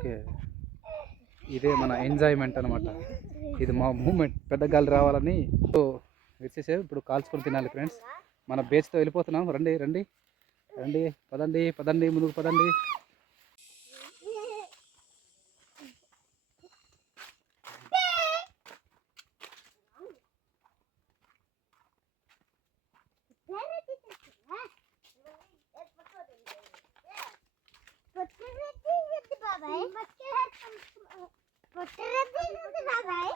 Okay. ఇదే మన enjoyment అనమాట ఇది మా మూమెంట్ పెద్ద గాలి రావాలని. సో వచ్చేసే ఇప్పుడు కాల్చుకొని తినాలి ఫ్రెండ్స్ మన బేచ్తో వెళ్ళిపోతున్నాం. రండి రండి. రండి పదండి పదండి ముందుకు పదండి. भाई पुटरती ना भाई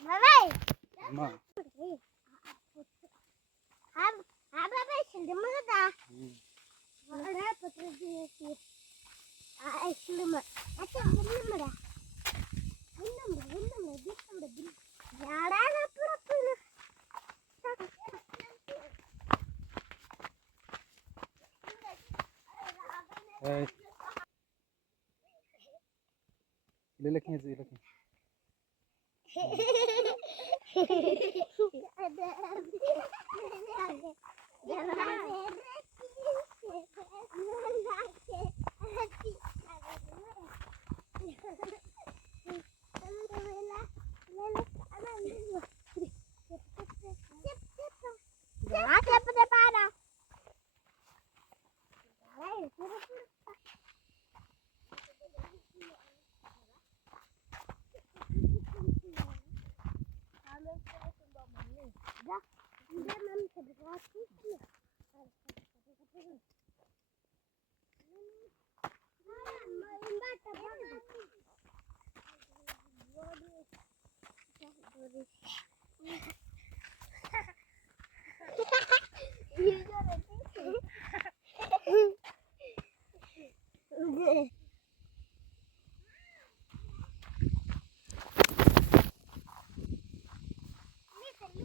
ना भाई अम्मा अब अब भाई शिल्ड मगदा वाला पुटरती है आई शिल्ड मग अच्छा शिल्ड मगदा لك نيت لك يا hi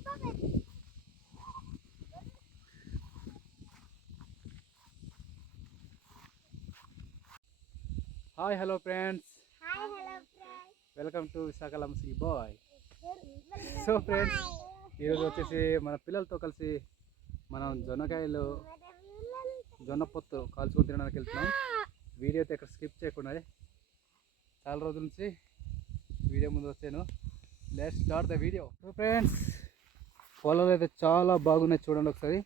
hello hi hello friends welcome to విశాఖలం సి బాయ్ సో ఫ్రెండ్స్ ఈరోజు వచ్చేసి మన పిల్లలతో కలిసి మనం జొన్నకాయలు జొన్న పొత్తు కాల్చుకొని తినడానికి వెళ్తున్నాం. వీడియో అయితే ఇక్కడ స్కిప్ చేయకుండా చాలా రోజుల నుంచి వీడియో ముందు వచ్చాను. Let start the video so friends పొలాలు అయితే చాలా బాగున్నాయి చూడండి ఒకసారి.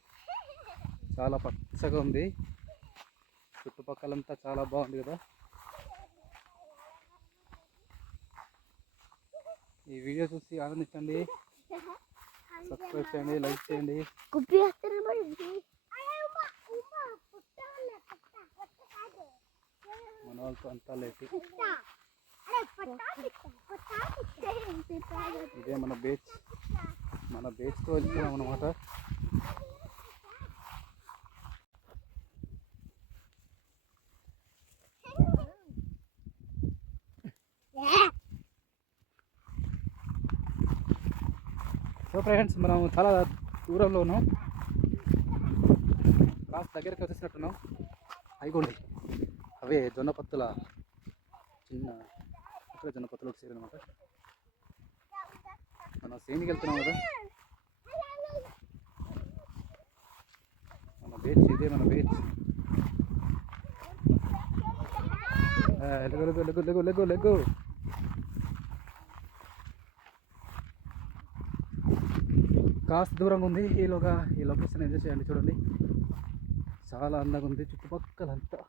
చాలా పచ్చగా ఉంది. చుట్టుపక్కలంతా చాలా బాగుంది కదా. ఈ వీడియో చూసి ఆనందించండి. సబ్స్క్రైబ్ చేయండి లైక్ చేయండి. మన వాళ్ళతో అంతా లేచి ఇదే మన బీచ్ మన బీచ్తో వెళ్తున్నాం అనమాట సో ఫ్రెండ్స్ మనం చాలా దూరంలో ఉన్నాం. కాస్త దగ్గరికి వచ్చేసినట్టున్నాం. అయిగోండి. అవే జొన్న పత్తుల చిన్న ఇక్కడ జొన్న పత్తులకు చేరనమాట మనం సేనికి వెళ్తున్నాం కదా. మన బీచ్ ఇదే మన బీచ్ లెగు లెగు లెగు లెగు లెగు లెగు. కాస్త దూరంగా ఉంది. ఈలోగా ఈ లొకేషన్ ఎంజాయ్ చేయండి చూడండి. చాలా అందంగా ఉంది. చుట్టుపక్కలంతా.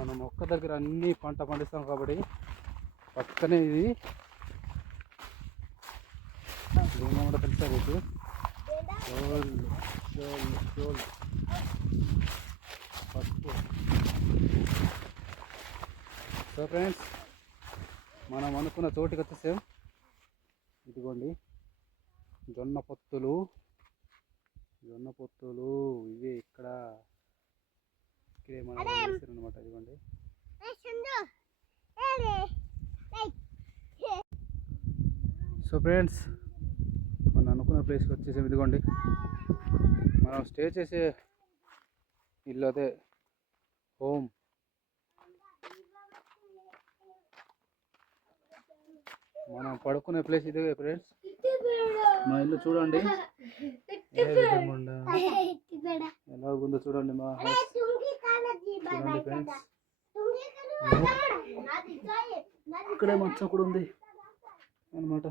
మనం ఒక్క దగ్గర అన్ని పంట పండిస్తాం కాబట్టి పక్కనే ఇది. ఏమో తెలుసా రేపు పసుపు సో ఫ్రెండ్స్ మనం అనుకున్న చోటికి వచ్చేసాం. ఇదిగోండి. జొన్న పొత్తులు. జొన్న పొత్తులు ఇవే ఇక్కడ. అనమాట ఇదిగోండి సో ఫ్రెండ్స్ మనం అనుకున్న ప్లేస్కి వచ్చేసాం ఇదిగోండి. మనం స్టే చేసే ఇల్లు అదే హోమ్. మనం పడుకునే ప్లేస్ ఇదే ఫ్రెండ్స్? మా ఇల్లు చూడండి. ఎలా ఉందో? చూడండి మా చూడండి ఫ్రెండ్స్ ఇక్కడే మంచం కూడా ఉంది. అనమాట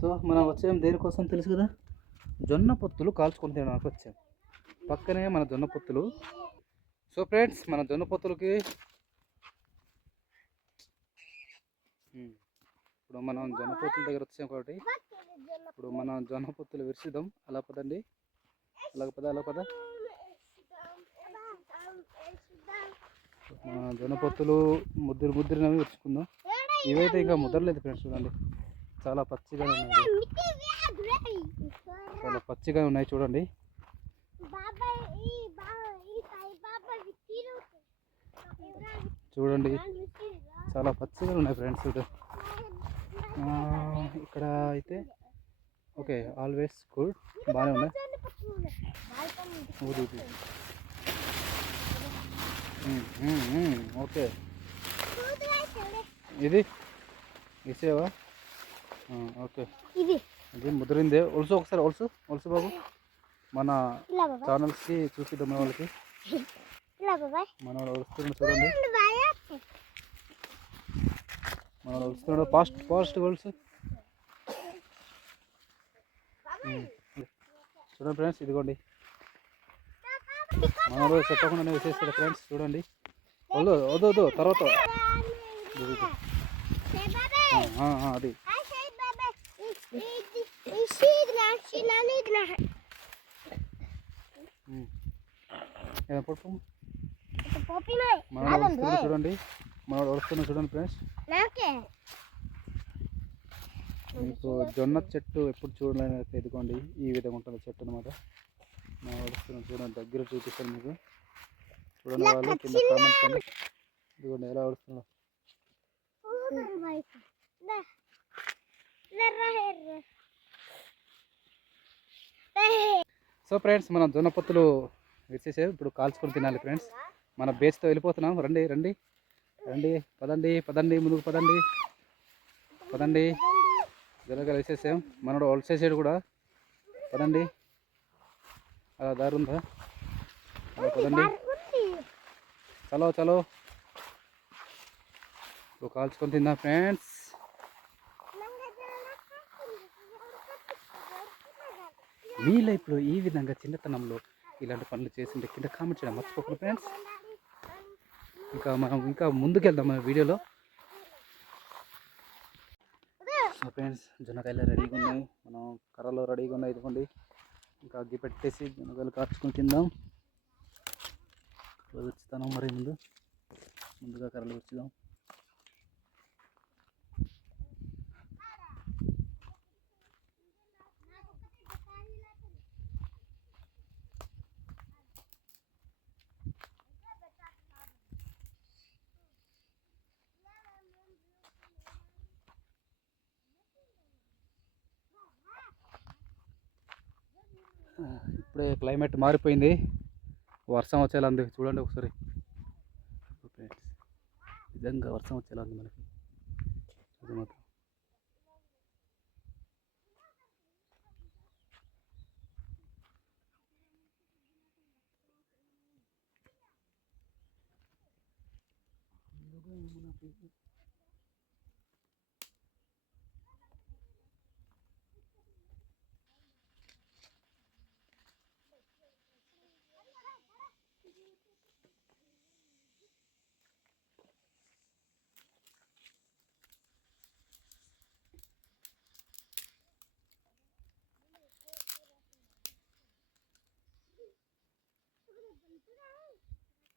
సో మనం వచ్చాం దేనికోసం తెలుసు కదా? జొన్న పొత్తులు కాల్చుకొని తినడానికి వచ్చాం. పక్కనే మన జొన్న పొత్తులు. సో ఫ్రెండ్స్ మన జొన్న పొత్తులకి ఇప్పుడు మనం జొన్న పొత్తుల దగ్గర వచ్చాం కాబట్టి ఇప్పుడు మనం జొన్న పొత్తులు విరిసిద్దాం. అలా పదండి. అలా పద అలా పద. మన జొన్న పొత్తులు ముద్దురు ముద్దురినవి వచ్చుకుందాం ఇవైతే ఇంకా ముద్రలేదు ఫ్రెండ్స్ చూడండి. చాలా పచ్చిగా ఉన్నాయి. చాలా పచ్చిగా ఉన్నాయి చూడండి. చూడండి. చాలా పచ్చిగా ఉన్నాయి ఫ్రెండ్స్ ఇక్కడ అయితే ఓకే ఆల్వేస్ గుడ్. బాగానే ఉన్నాయి. ఓకే. ఇది? ఇసేవా? ఓకే. ఇది. ఇది ముదిరిందే. ఒలుసు ఒకసారి ఒలుసు ఒలుసు బాబు. మన ఛానల్స్కి చూపిద్దాం మన వాళ్ళకి. మన వాళ్ళు ఒలుస్తున్న చూడండి. మన ఒలుస్తున్నాడు ఫాస్ట్ ఫాస్ట్ ఒలుసు. చూడండి ఫ్రెండ్స్ ఇదిగోండి. మనలో చెప్పకుండానే వేసేస్తాడు ఫ్రెండ్స్ చూడండి. వద్దు వద్దు వద్దు తర్వాత. అది. ఏదో పడుకో చూడండి. మన వస్తున్నా చూడండి ఫ్రెండ్స్. మీకు జొన్న చెట్టు ఎప్పుడు చూడలేనైతే ఎదుకోండి ఈ విధంగా ఉంటుంది చెట్టు అనమాట మా వడుస్తున్నాం చూడండి. దగ్గర చూపిస్తాను మీకు. చూడండి వాళ్ళు కింద కామెంట్ ఇదిగోండి ఎలా వడుస్తున్నా సో ఫ్రెండ్స్ మనం జొన్న పొత్తులు విరిచేసే ఇప్పుడు కాల్చుకొని తినాలి ఫ్రెండ్స్. మన బేస్తో వెళ్ళిపోతున్నాం. రండి రండి. రండి పదండి పదండి ముందుకు పదండి. పదండి. జరగలు వేసేసాం మనోడు వలసేసాడు కూడా. పదండి. అలా దారి ఉందా? అలా పదండి. చలో చలో. ఇప్పుడు కాల్చుకొని తిందాం ఫ్రెండ్స్. మీ లైఫ్లో ఈ విధంగా చిన్నతనంలో ఇలాంటి పనులు చేసింటే కింద కామెంట్ చేయడం మర్చిపోకండి ఫ్రెండ్స్. ఇంకా మనం ఇంకా ముందుకెళ్దాం మన వీడియోలో. సో ఫ్రెండ్స్ జొన్నకాయలు రెడీగా ఉన్నాయి. మనం కర్రలు రెడీగా ఉన్నాయి ఇదిగోండి ఇంకా అగ్గి పెట్టేసి జొన్నకాయలు కాచుకొని తిందాం. కర్రలు విరుచుతాను మరి ముందు ముందుగా కర్రలు విరుచుదాం ఇప్పుడే క్లైమేట్ మారిపోయింది. వర్షం వచ్చేలా ఉంది చూడండి ఒకసారి. ఫ్రెండ్స్ నిజంగా వర్షం వచ్చేలా ఉంది మనకి. అది మాత్రం.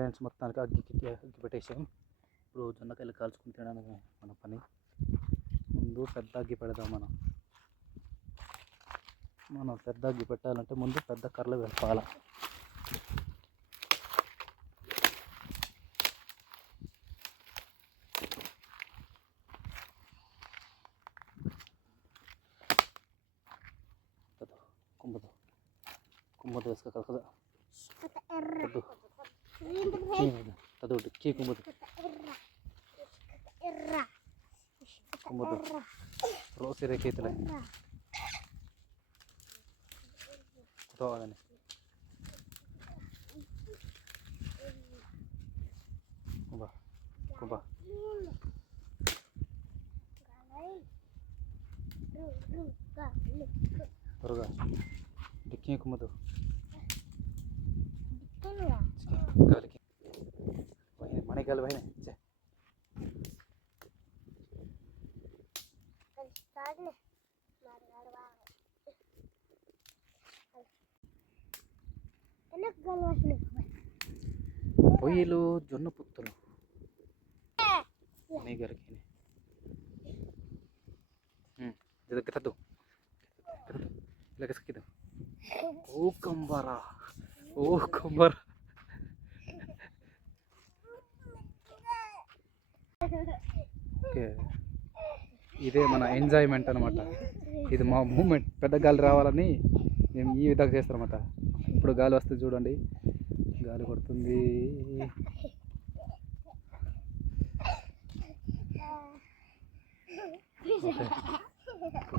ఫ్రెండ్స్ మొత్తానికి అగ్గికి అగ్గి పెట్టేసాం. ఇప్పుడు జొన్నకాయలు కాల్చుకుని తినడమే మన పని. ముందు పెద్ద అగ్గి పెడదాం మనం. మనం పెద్ద అగ్గి పెట్టాలంటే ముందు పెద్ద కర్రలు వెళ్ళాలి కుంభదు కుంభదు వేసుకో కదా Rogar, de que é como eu పొయ్యిలు జొన్న పుత్తలు నీ గారికి దగ్గరదు ఇలా కసికిదు ఓ కంబారా ఓ కంబారా ఓకే ఇదే మన ఎంజాయ్మెంట్ అనమాట ఇది మా మూమెంట్ పెద్ద గాలి రావాలని మేము ఈ విధంగా చేస్తారన్నమాట. ఇప్పుడు గాలి వస్తుంది చూడండి. గాలి కొడుతుంది.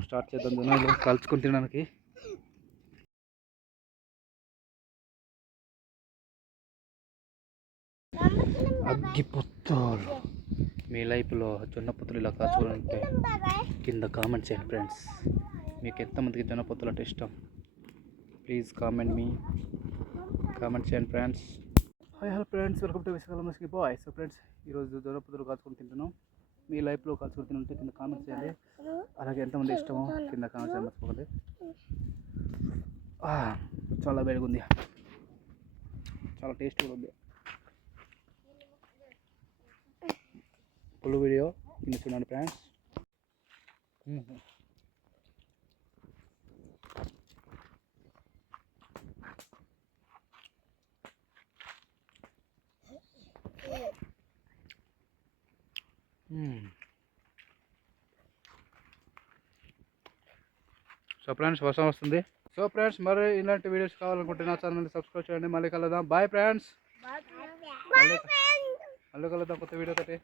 స్టార్ట్ చేద్దాం జనాలు. కలుచుకుని తినడానికి. అగ్గి మీ లైఫ్లో జొన్నపుత్రులు ఇలా కాచుకోవాలంటే కింద కామెంట్ చేయండి ఫ్రెండ్స్ మీకు ఎంతమందికి జొన్నపుత్రులు అంటే ఇష్టం? ప్లీజ్ కామెంట్ మీ కామెంట్ చేయండి friends hi hello friends welcome to Visakha Maski boy so friends ఈరోజు జొన్నపుత్రులు కాచుకొని తింటున్నాం. మీ లైఫ్లో కాచుకొని తింటుంటే కింద కామెంట్ చేయండి. అలాగే ఎంతమంది ఇష్టమో కింద కామెంట్ చేయండి. మర్చిపోకండి. Ah, చాలా వేడిగా ఉంది. చాలా టేస్ట్ కూడా ఉంది. ఫుల్ వీడియో కింద చూడండి ఫ్రెండ్స్. సో ఫ్రెండ్స్ వర్షం వస్తుంది. సో ఫ్రెండ్స్ మరి ఇలాంటి వీడియోస్ కావాలనుకుంటే నా ఛానల్ సబ్స్క్రైబ్ చేయండి. మళ్ళీ కలుద్దాం. Bye friends. మళ్ళీ కలుద్దాం కొత్త వీడియో తోటి.